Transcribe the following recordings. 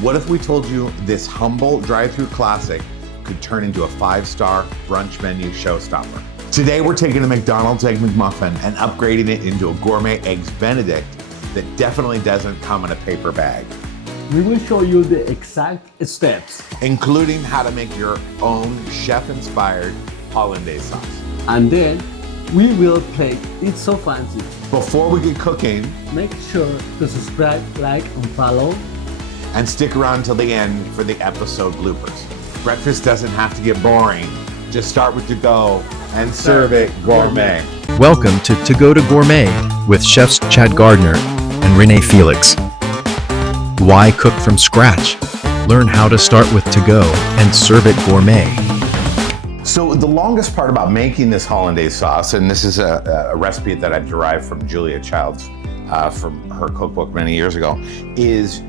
What if we told you this humble drive-thru classic could turn into a 5-star brunch menu showstopper? Today we're taking a McDonald's Egg McMuffin and upgrading it into a gourmet Eggs Benedict that definitely doesn't come in a paper bag. We will show you the exact steps, including how to make your own chef-inspired hollandaise sauce. And then we will plate it so fancy. Before we get cooking, make sure to subscribe, like, and follow. And stick around till the end for the episode bloopers. Breakfast doesn't have to get boring. Just start with to-go and serve it gourmet. Welcome to ToGotoGourmet with chefs Chad Gardner and Rene Felix. Why cook from scratch? Learn how to start with to-go and serve it gourmet. So the longest part about making this hollandaise sauce, and this is a recipe that I derived from Julia Child's from her cookbook many years ago, is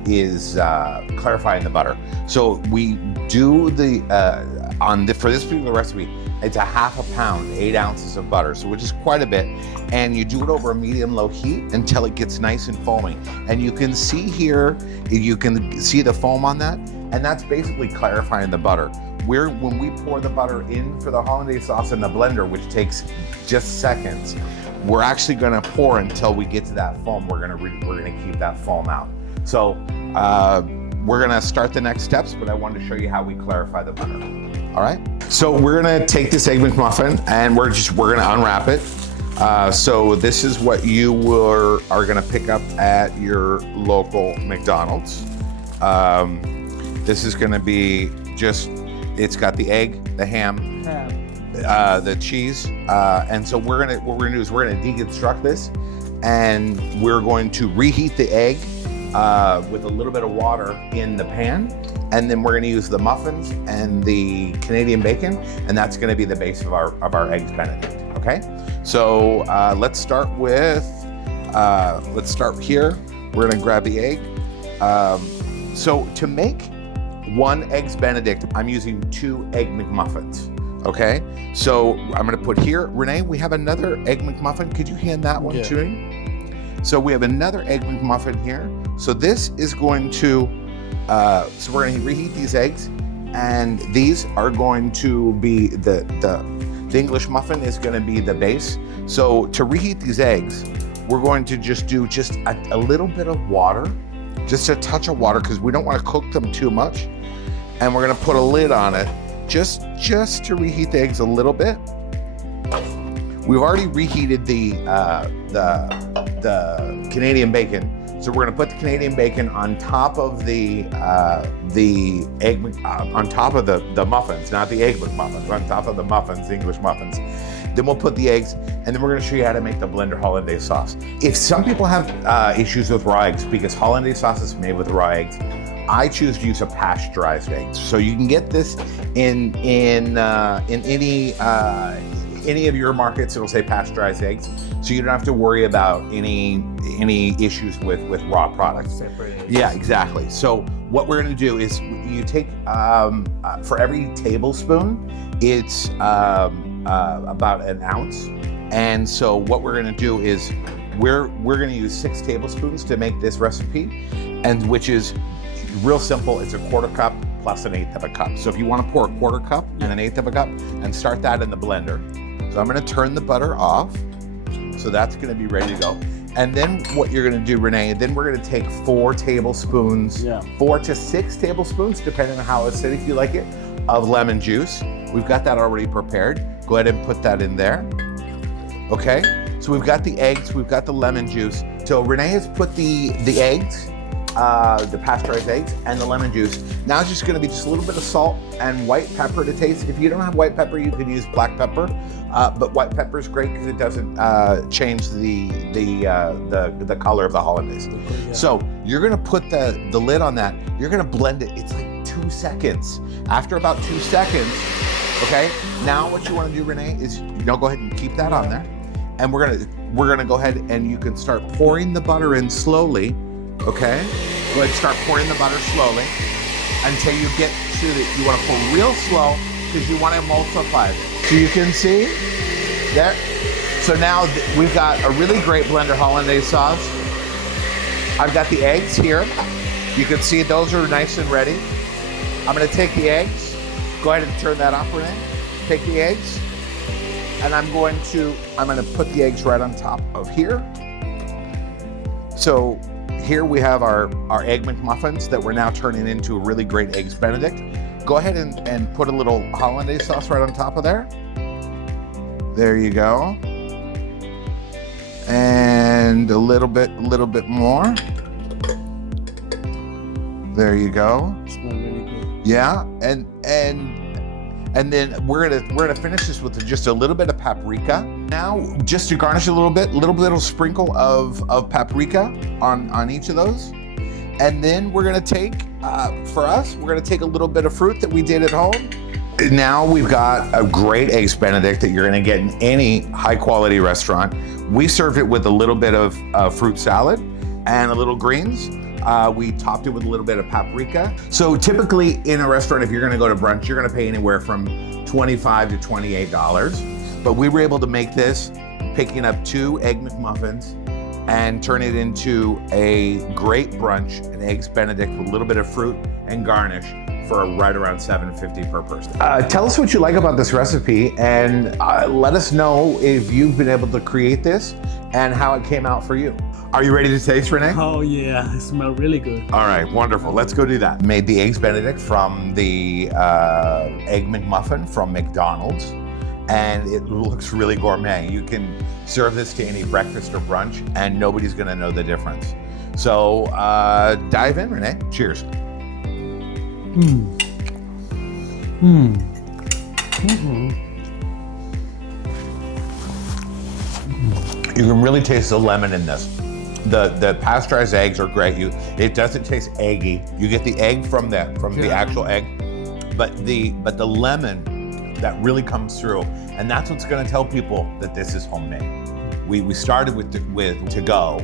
clarifying the butter. So we do for this particular recipe, it's a half a pound, 8 ounces of butter, so which is quite a bit. And you do it over a medium-low heat until it gets nice and foamy. And you can see here, you can see the foam on that, and that's basically clarifying the butter. When we pour the butter in for the hollandaise sauce in the blender, which takes just seconds, we're actually gonna pour until we get to that foam. We're gonna keep that foam out. So we're gonna start the next steps, but I wanted to show you how we clarify the butter. All right? So we're gonna take this Egg McMuffin and we're gonna unwrap it. So this is what you are gonna pick up at your local McDonald's. This is gonna be it's got the egg, the ham, the cheese, and so what we're gonna do is we're gonna deconstruct this, and we're going to reheat the egg with a little bit of water in the pan, and then we're gonna use the muffins and the Canadian bacon, and that's gonna be the base of our Eggs Benedict. Okay, so let's start here. We're gonna grab the egg. So to make one Eggs Benedict, I'm using 2 Egg McMuffins. Okay, so I'm gonna put here, Rene, we have another Egg McMuffin. Could you hand that one to me? So we have another Egg McMuffin here. So this is going to, so we're gonna reheat these eggs, and these are going to be the English muffin is gonna be the base. So to reheat these eggs, we're going to do a little bit of water, just a touch of water, because we don't wanna cook them too much. And we're gonna put a lid on it, just to reheat the eggs a little bit. We've already reheated the Canadian bacon, so we're gonna put the Canadian bacon on top of the egg, on top of the muffins, not the Egg McMuffins, on top of the muffins, the English muffins. Then we'll put the eggs, and then we're gonna show you how to make the blender hollandaise sauce. If some people have issues with raw eggs, because hollandaise sauce is made with raw eggs, I choose to use a pasteurized egg. So you can get this in any of your markets. It'll say pasteurized eggs, so you don't have to worry about any issues with raw products. Yeah, exactly. So what we're going to do is you take for every tablespoon, it's about an ounce. And so what we're going to do is we're going to use 6 tablespoons to make this recipe, and which is real simple. It's a 1/4 cup plus 1/8 of a cup. So if you want to pour a 1/4 cup and 1/8 of a cup and start that in the blender. So I'm going to turn the butter off. So that's going to be ready to go. And then what you're going to do, Rene, then we're going to take 4 tablespoons, 4 to 6 tablespoons, depending on how acidic you like it, of lemon juice. We've got that already prepared. Go ahead and put that in there. Okay, so we've got the eggs, we've got the lemon juice. So Rene has put the eggs, the pasteurized eggs, and the lemon juice. Now it's just gonna be just a little bit of salt and white pepper to taste. If you don't have white pepper, you could use black pepper, but white pepper is great because it doesn't change the color of the hollandaise. So you're gonna put the lid on that. You're gonna blend it. It's like 2 seconds. After about 2 seconds, okay, now what you wanna do, Rene, is go ahead and keep that on there. And we're gonna go ahead and you can start pouring the butter in slowly. Okay, go ahead and start pouring the butter slowly until you get to you want to pour real slow because you want to emulsify it. So you can see there. So now we've got a really great blender hollandaise sauce. I've got the eggs here. You can see those are nice and ready. I'm gonna take the eggs. Go ahead and turn that off, Rene. Take the eggs, and I'm gonna put the eggs right on top of here. So here we have our Egg McMuffins that we're now turning into a really great Eggs Benedict. Go ahead and put a little hollandaise sauce right on top of there. There you go. And a little bit more. There you go. Smells really good. Yeah, and then we're gonna finish this with just a little bit of paprika. Now, just to garnish a little sprinkle of paprika on each of those. And then we're gonna take, for us, we're gonna take a little bit of fruit that we did at home. Now we've got a great Eggs Benedict that you're gonna get in any high quality restaurant. We served it with a little bit of fruit salad and a little greens. We topped it with a little bit of paprika. So typically in a restaurant, if you're gonna go to brunch, you're gonna pay anywhere from $25 to $28. But we were able to make this, picking up 2 Egg McMuffins and turn it into a great brunch, an Eggs Benedict with a little bit of fruit and garnish for right around $7.50 per person. Tell us what you like about this recipe, and let us know if you've been able to create this and how it came out for you. Are you ready to taste, Rene? Oh yeah, it smells really good. All right, wonderful. Let's go do that. Made the Eggs Benedict from the Egg McMuffin from McDonald's, and it looks really gourmet. You can serve this to any breakfast or brunch, and nobody's gonna know the difference. So dive in, Rene. Cheers. You can really taste the lemon in this. The pasteurized eggs are great. It doesn't taste eggy. You get the egg from the actual egg, but the lemon that really comes through, and that's what's going to tell people that this is homemade. We started with to go,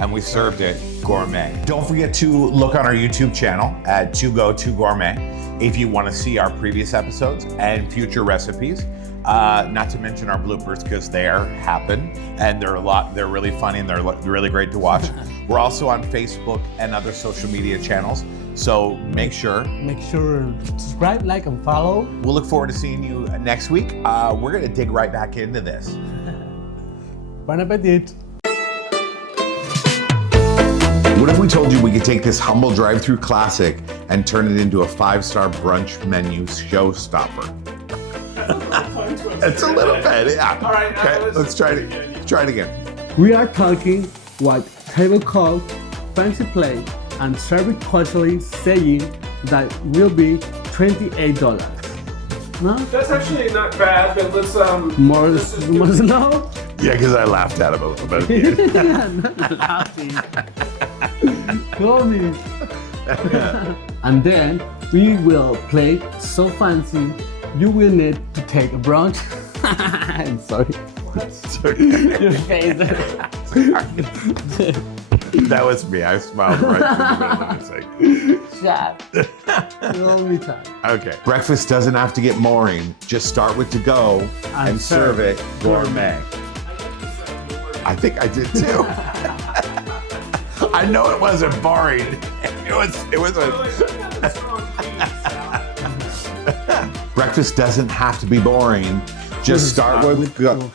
and we served it gourmet. Don't forget to look on our YouTube channel at ToGoToGourmet if you want to see our previous episodes and future recipes. Not to mention our bloopers, because they happen and they're really funny and they're really great to watch. We're also on Facebook and other social media channels, so make sure to subscribe, like, and follow. We'll look forward to seeing you next week. We're gonna dig right back into this. Bon appetit. What if we told you we could take this humble drive-through classic and turn it into a 5-star brunch menu showstopper? It's a little bit, yeah. All right, okay, let's try it. Try it again. We are talking what tablecloth, fancy plate, and serving cutlery, saying that will be $28. No? That's actually not bad, but let's More do- slow? Yeah, because I laughed at him a little bit. Yeah, not laughing. Call me. And then we will play so fancy you will need to take a brunch. I'm sorry. Your face. That was me. I smiled right through the middle of it. Shut. Call me time. Okay. Breakfast doesn't have to get boring. Just start with to go and serve it gourmet. I think I did too. I know it wasn't boring. It was a. Breakfast doesn't have to be boring. Just start with go.